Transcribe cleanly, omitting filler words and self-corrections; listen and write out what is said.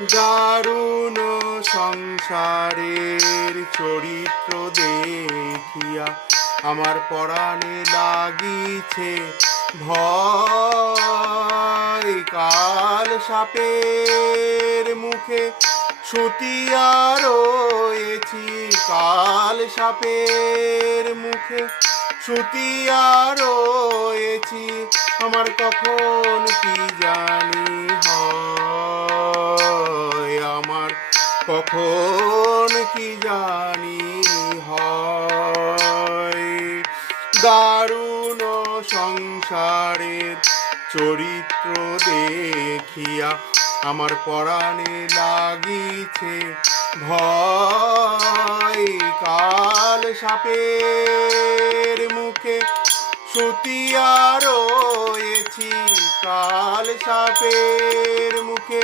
দারুণ সংসারের চরিত্র দেখিয়া আমার পরাণে লাগিছে ভয়। কাল সাপের মুখে ছুটিয়া রয়েছি, কাল সাপের মুখে ছুটিয়া রয়েছি। আমার কখন কি জানি হয়, আমার কখন কি জানি হয়। দারুণ সংসারের চরিত্র দেখিয়া আমার পরাণে লাগিছে ভয়। কাল সাপের মুখে ছুটিয়া রয়েছি, কাল সাপের মুখে